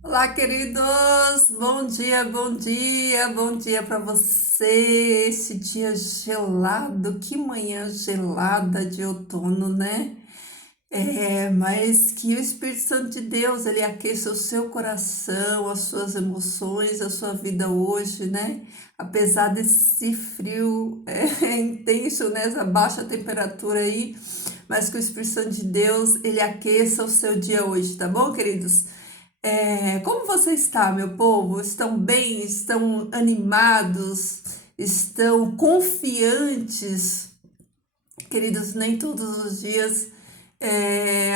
Olá, queridos! Bom dia para você. Esse dia gelado, que manhã gelada de outono, né? Mas que o Espírito Santo de Deus, ele aqueça o seu coração, as suas emoções, a sua vida hoje, né? Apesar desse frio intenso, né? Essa baixa temperatura aí, mas que o Espírito Santo de Deus, ele aqueça o seu dia hoje, tá bom, queridos? Como você está, meu povo? Estão bem? Estão animados? Estão confiantes? Queridos, nem todos os dias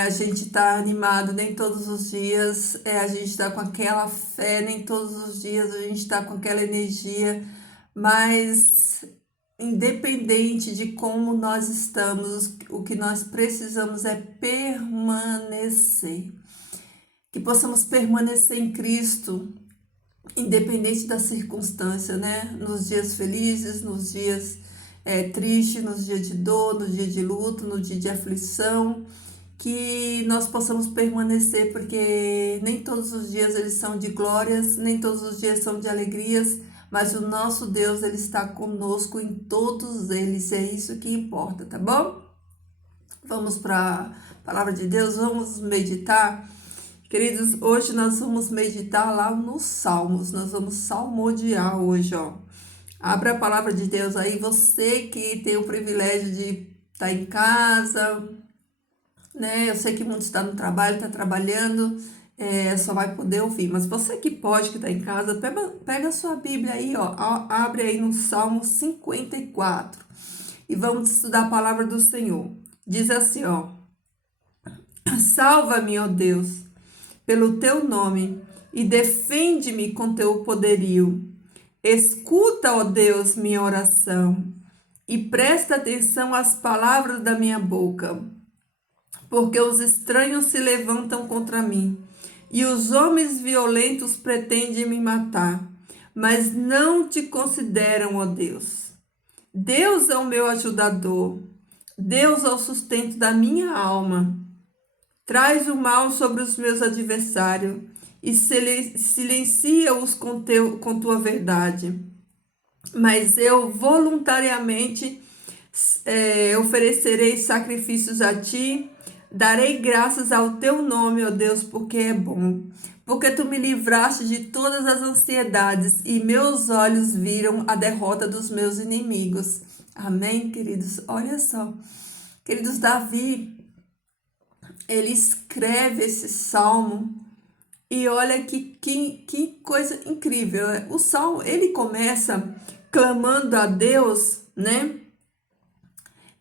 a gente está animado, nem todos os dias a gente está com aquela fé, nem todos os dias a gente está com aquela energia, mas independente de como nós estamos, o que nós precisamos é permanecer. Que possamos permanecer em Cristo, independente da circunstância, né? Nos dias felizes, nos dias tristes, nos dias de dor, no dia de luto, no dia de aflição, que nós possamos permanecer, porque nem todos os dias eles são de glórias, nem todos os dias são de alegrias, mas o nosso Deus, ele está conosco em todos eles, é isso que importa, tá bom? Vamos para a palavra de Deus, vamos meditar. Queridos, hoje nós vamos meditar lá nos Salmos, nós vamos salmodiar hoje, ó. Abra a palavra de Deus aí, você que tem o privilégio de estar em casa, né? Eu sei que muitos estão no trabalho, está trabalhando, só vai poder ouvir, mas você que pode, que está em casa, pega a sua Bíblia aí, ó, abre aí no Salmo 54 e vamos estudar a palavra do Senhor. Diz assim, ó: Salva-me, ó Deus, pelo teu nome, e defende-me com teu poderio. Escuta, ó Deus, minha oração, e presta atenção às palavras da minha boca, porque os estranhos se levantam contra mim, e os homens violentos pretendem me matar, mas não te consideram, ó Deus. Deus é o meu ajudador, Deus é o sustento da minha alma. Traz o mal sobre os meus adversários e silencia-os com tua verdade. Mas eu voluntariamente oferecerei sacrifícios a ti, darei graças ao teu nome, ó Deus, porque é bom. Porque tu me livraste de todas as ansiedades e meus olhos viram a derrota dos meus inimigos. Amém, queridos? Olha só. Queridos, Davi, ele escreve esse salmo e olha que coisa incrível. O salmo, ele começa clamando a Deus, né?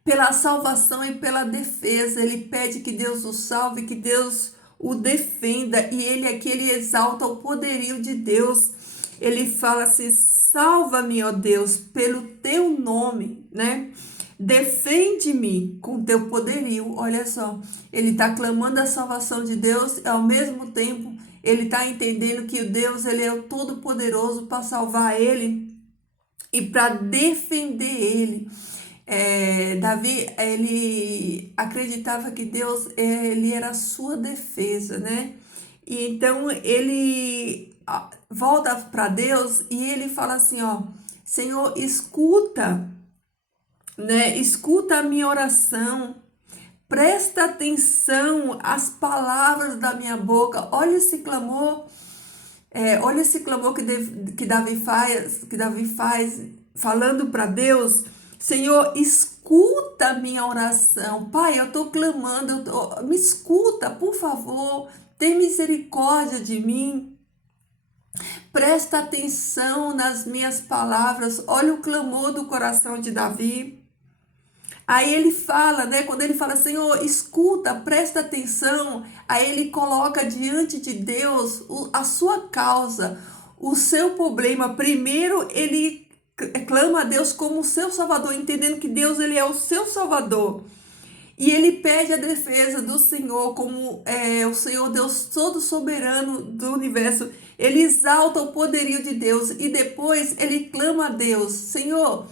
Pela salvação e pela defesa. Ele pede que Deus o salve, que Deus o defenda. E ele aqui, ele exalta o poderio de Deus. Ele fala assim: salva-me, ó Deus, pelo teu nome, né? Defende-me com teu poderio. Olha só, ele está clamando a salvação de Deus e ao mesmo tempo ele está entendendo que o Deus, ele é o todo-poderoso para salvar ele e para defender ele. Davi, ele acreditava que Deus, ele era a sua defesa, né? E então ele volta para Deus e ele fala assim, ó: Senhor, escuta, né? Escuta a minha oração. Presta atenção às palavras da minha boca. Olha esse clamor que Davi faz falando para Deus. Senhor, escuta a minha oração. Pai, eu estou clamando, me escuta, por favor. Tem misericórdia de mim. Presta atenção nas minhas palavras. Olha o clamor do coração de Davi. Aí ele fala, né? Quando ele fala, Senhor, escuta, presta atenção. Aí ele coloca diante de Deus a sua causa, o seu problema. Primeiro ele clama a Deus como o seu Salvador, entendendo que Deus, ele é o seu Salvador. E ele pede a defesa do Senhor, como o Senhor Deus todo soberano do universo. Ele exalta o poderio de Deus e depois ele clama a Deus: Senhor,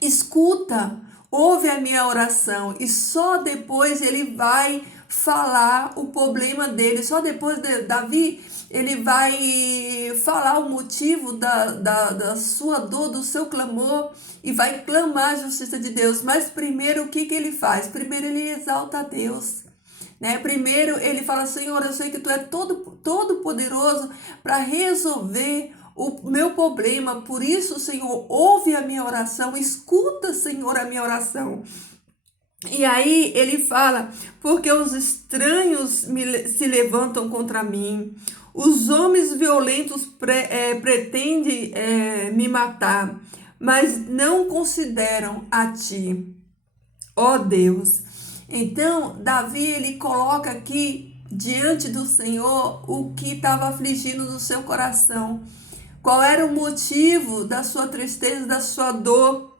escuta, ouve a minha oração. E só depois ele vai falar o problema dele. Só depois de Davi, ele vai falar o motivo da sua dor, do seu clamor, e vai clamar a justiça de Deus. Mas primeiro, o que que ele faz? Primeiro, ele exalta a Deus. Né? Primeiro, ele fala: Senhor, eu sei que tu é todo poderoso para resolver o meu problema. Por isso, Senhor, ouve a minha oração, escuta, Senhor, a minha oração. E aí ele fala: porque os estranhos se levantam contra mim, os homens violentos pretendem me matar, mas não consideram a ti, ó Deus. Então, Davi, ele coloca aqui diante do Senhor o que estava afligindo no seu coração. Qual era o motivo da sua tristeza, da sua dor?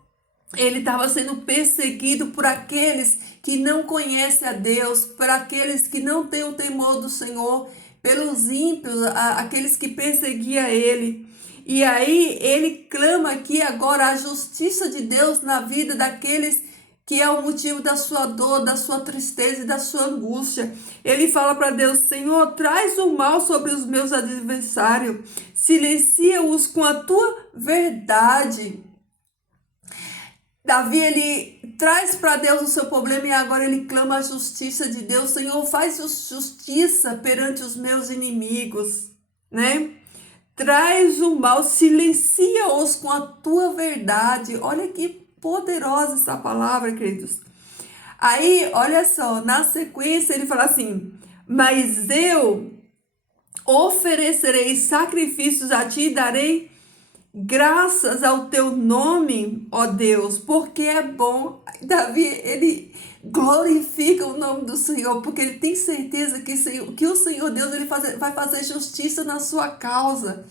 Ele estava sendo perseguido por aqueles que não conhecem a Deus, por aqueles que não têm o temor do Senhor, pelos ímpios, aqueles que perseguiam ele. E aí ele clama aqui agora a justiça de Deus na vida daqueles que é o motivo da sua dor, da sua tristeza e da sua angústia. Ele fala para Deus: Senhor, traz o mal sobre os meus adversários, silencia-os com a tua verdade. Davi, ele traz para Deus o seu problema e agora ele clama a justiça de Deus. Senhor, faz justiça perante os meus inimigos, né? Traz o mal, silencia-os com a tua verdade. Olha que poderosa essa palavra, queridos. Aí, olha só, na sequência ele fala assim: mas eu oferecerei sacrifícios a ti e darei graças ao teu nome, ó Deus, porque é bom. Davi, ele glorifica o nome do Senhor, porque ele tem certeza que o Senhor Deus ele vai fazer justiça na sua causa.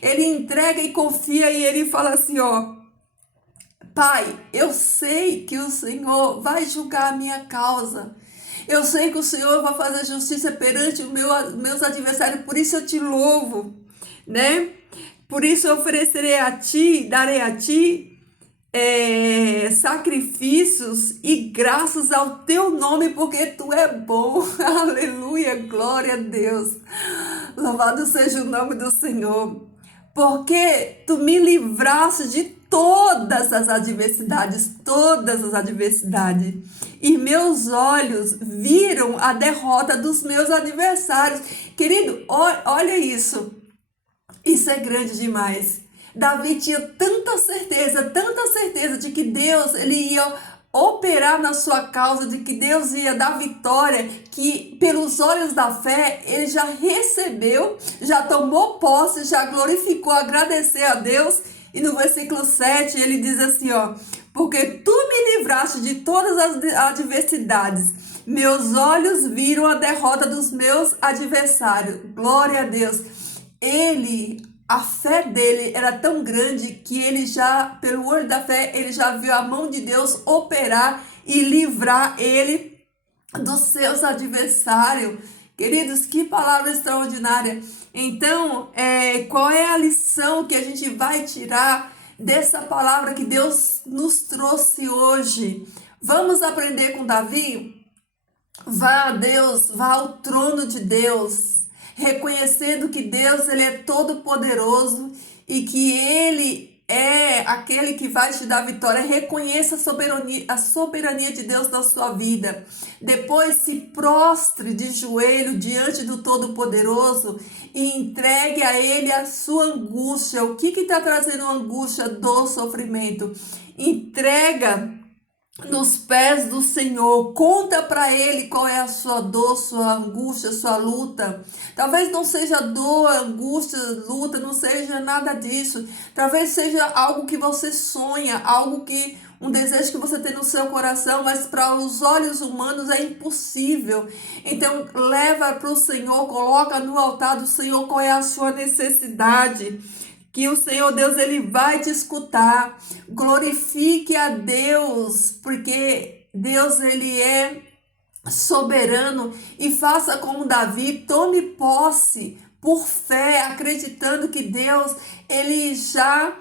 Ele entrega e confia e ele fala assim, ó: Pai, eu sei que o Senhor vai julgar a minha causa. Eu sei que o Senhor vai fazer justiça perante os meus adversários, por isso eu te louvo, né? Por isso eu oferecerei a ti, darei a ti sacrifícios e graças ao teu nome, porque tu é bom. Aleluia, glória a Deus. Louvado seja o nome do Senhor. Porque tu me livraste de todas as adversidades, e meus olhos viram a derrota dos meus adversários. Querido, olha isso. Isso é grande demais. Davi tinha tanta certeza de que Deus ele ia operar na sua causa, de que Deus ia dar vitória, que pelos olhos da fé ele já recebeu, já tomou posse, já glorificou, agradecer a Deus. E no versículo 7 ele diz assim, ó: porque tu me livraste de todas as adversidades, meus olhos viram a derrota dos meus adversários. Glória a Deus. A fé dele era tão grande que ele já, pelo olho da fé, ele já viu a mão de Deus operar e livrar ele dos seus adversários. Queridos, que palavra extraordinária. Então, qual é a lição que a gente vai tirar dessa palavra que Deus nos trouxe hoje? Vamos aprender com Davi? Vá a Deus, vá ao trono de Deus, reconhecendo que Deus ele é todo poderoso e que ele é aquele que vai te dar vitória. Reconheça a soberania de Deus na sua vida. Depois se prostre de joelho diante do Todo-Poderoso e entregue a ele a sua angústia. O que está trazendo angústia, dor, sofrimento? Entrega nos pés do Senhor, conta para ele qual é a sua dor, sua angústia, sua luta. Talvez não seja dor, angústia, luta, não seja nada disso. Talvez seja algo que você sonha, um desejo que você tem no seu coração, mas para os olhos humanos é impossível. Então leva para o Senhor, coloca no altar do Senhor qual é a sua necessidade, que o Senhor Deus ele vai te escutar. Glorifique a Deus, porque Deus ele é soberano, e faça como Davi, tome posse por fé, acreditando que Deus ele já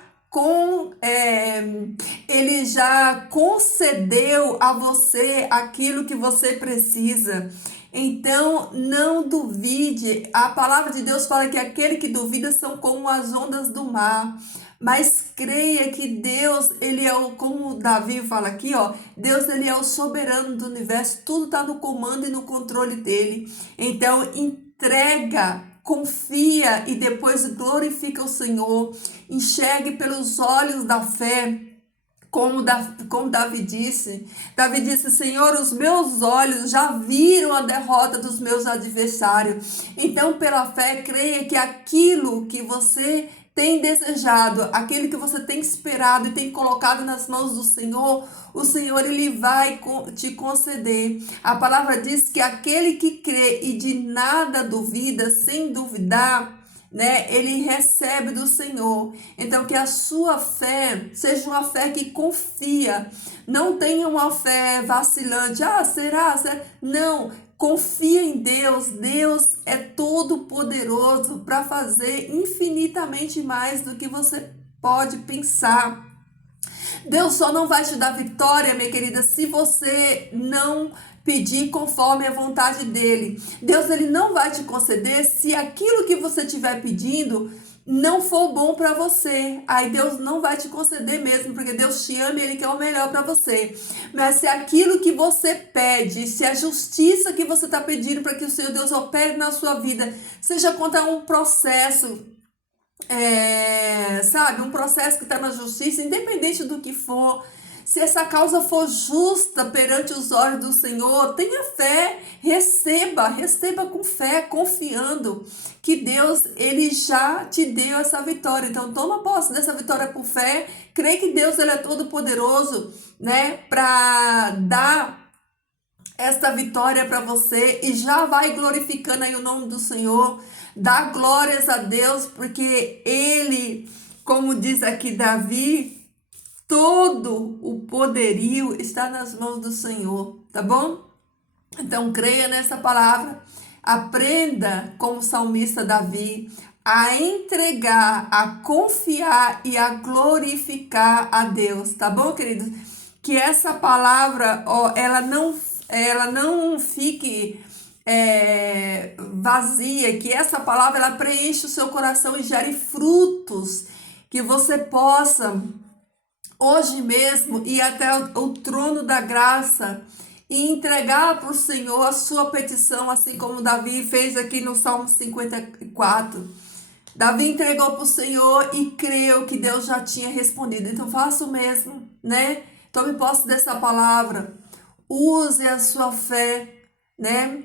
concedeu a você aquilo que você precisa. Então, não duvide. A palavra de Deus fala que aquele que duvida são como as ondas do mar. Mas creia que Deus, ele é o, como o Davi fala aqui, ó, Deus, ele é o soberano do universo, tudo está no comando e no controle dele. Então, entrega, confia e depois glorifica o Senhor. Enxergue pelos olhos da fé. Como Davi disse, Senhor, os meus olhos já viram a derrota dos meus adversários. Então, pela fé, creia que aquilo que você tem desejado, aquilo que você tem esperado e tem colocado nas mãos do Senhor, o Senhor, ele vai te conceder. A palavra diz que aquele que crê e de nada duvida, sem duvidar, né, ele recebe do Senhor. Então, que a sua fé seja uma fé que confia. Não tenha uma fé vacilante. Ah, será? Não. Confia em Deus. Deus é todo poderoso para fazer infinitamente mais do que você pode pensar. Deus só não vai te dar vitória, minha querida, se você não pedir conforme a vontade dele. Deus, ele não vai te conceder se aquilo que você estiver pedindo não for bom para você. Aí Deus não vai te conceder mesmo, porque Deus te ama e ele quer o melhor para você. Mas se aquilo que você pede, se a justiça que você está pedindo para que o Senhor Deus opere na sua vida, seja contra um processo, sabe, um processo que está na justiça, independente do que for, se essa causa for justa perante os olhos do Senhor, tenha fé, receba com fé, confiando que Deus, ele já te deu essa vitória. Então, toma posse dessa vitória por fé, crê que Deus, ele é todo poderoso, né, para dar esta vitória para você e já vai glorificando aí o nome do Senhor. Dá glórias a Deus, porque ele, como diz aqui Davi, todo o poderio está nas mãos do Senhor, tá bom? Então creia nessa palavra, aprenda como o salmista Davi a entregar, a confiar e a glorificar a Deus, tá bom, queridos? Que essa palavra, ó, ela não fique vazia, que essa palavra ela preenche o seu coração e gere frutos, que você possa hoje mesmo ir até o trono da graça e entregar para o Senhor a sua petição, assim como Davi fez aqui no Salmo 54. Davi entregou para o Senhor e creu que Deus já tinha respondido. Então faça o mesmo, né? Tome posse dessa palavra. Use a sua fé, né?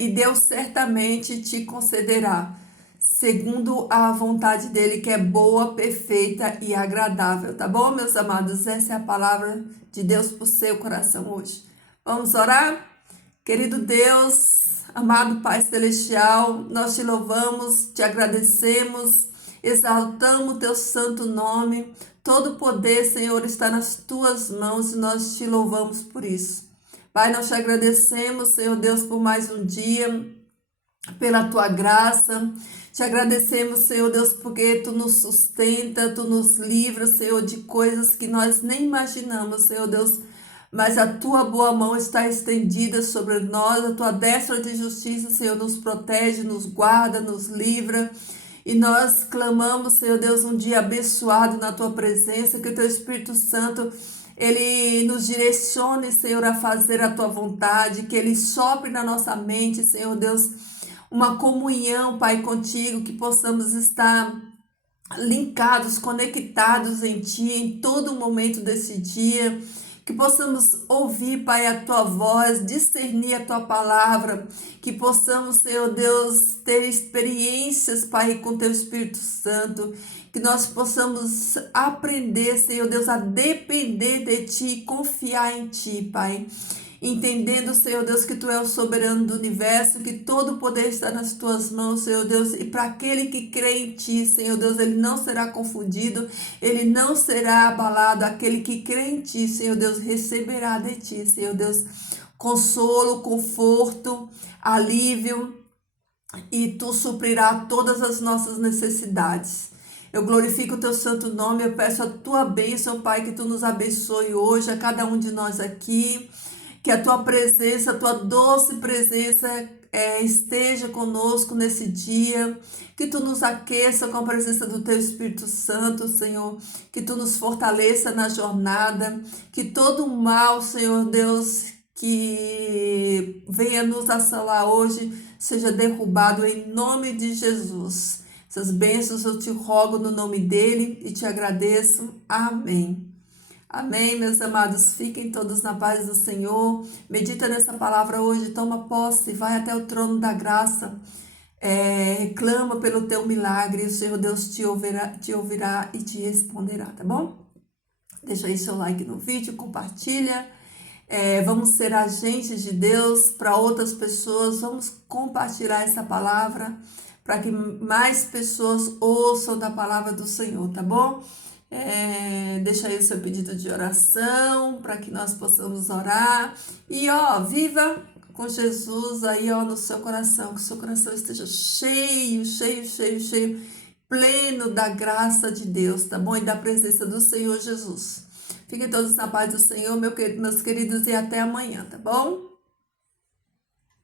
E Deus certamente te concederá, segundo a vontade dele, que é boa, perfeita e agradável, tá bom, meus amados? Essa é a palavra de Deus para o seu coração hoje. Vamos orar? Querido Deus, amado Pai Celestial, nós te louvamos, te agradecemos, exaltamos o teu santo nome. Todo poder, Senhor, está nas tuas mãos e nós te louvamos por isso. Pai, nós te agradecemos, Senhor Deus, por mais um dia, pela tua graça. Te agradecemos, Senhor Deus, porque tu nos sustenta, tu nos livra, Senhor, de coisas que nós nem imaginamos, Senhor Deus. Mas a tua boa mão está estendida sobre nós, a tua destra de justiça, Senhor, nos protege, nos guarda, nos livra. E nós clamamos, Senhor Deus, um dia abençoado na tua presença, que o teu Espírito Santo ele nos direcione, Senhor, a fazer a tua vontade, que ele sopre na nossa mente, Senhor Deus, uma comunhão, Pai, contigo, que possamos estar linkados, conectados em ti, em todo momento desse dia, que possamos ouvir, Pai, a tua voz, discernir a tua palavra, que possamos, Senhor Deus, ter experiências, Pai, com teu Espírito Santo, que nós possamos aprender, Senhor Deus, a depender de ti e confiar em ti, Pai. Entendendo, Senhor Deus, que tu és o soberano do universo, que todo o poder está nas tuas mãos, Senhor Deus, e para aquele que crê em ti, Senhor Deus, ele não será confundido, ele não será abalado. Aquele que crê em ti, Senhor Deus, receberá de ti, Senhor Deus, consolo, conforto, alívio, e tu suprirá todas as nossas necessidades. Eu glorifico o teu santo nome, eu peço a tua bênção, Pai, que tu nos abençoe hoje, a cada um de nós aqui. Que a tua presença, a tua doce presença esteja conosco nesse dia, que tu nos aqueça com a presença do teu Espírito Santo, Senhor, que tu nos fortaleça na jornada, que todo o mal, Senhor Deus, que venha nos assalar hoje, seja derrubado em nome de Jesus. Essas bênçãos eu te rogo no nome dele e te agradeço. Amém. Amém, meus amados. Fiquem todos na paz do Senhor. Medita nessa palavra hoje, toma posse, vai até o trono da graça. Reclama pelo teu milagre, o Senhor Deus te ouvirá e te responderá, tá bom? Deixa aí seu like no vídeo, compartilha. Vamos ser agentes de Deus para outras pessoas, vamos compartilhar essa palavra para que mais pessoas ouçam da palavra do Senhor, tá bom? Deixa aí o seu pedido de oração para que nós possamos orar e viva com Jesus aí no seu coração, que o seu coração esteja cheio, pleno da graça de Deus, tá bom? E da presença do Senhor Jesus. Fiquem todos na paz do Senhor, meus queridos, e até amanhã, tá bom?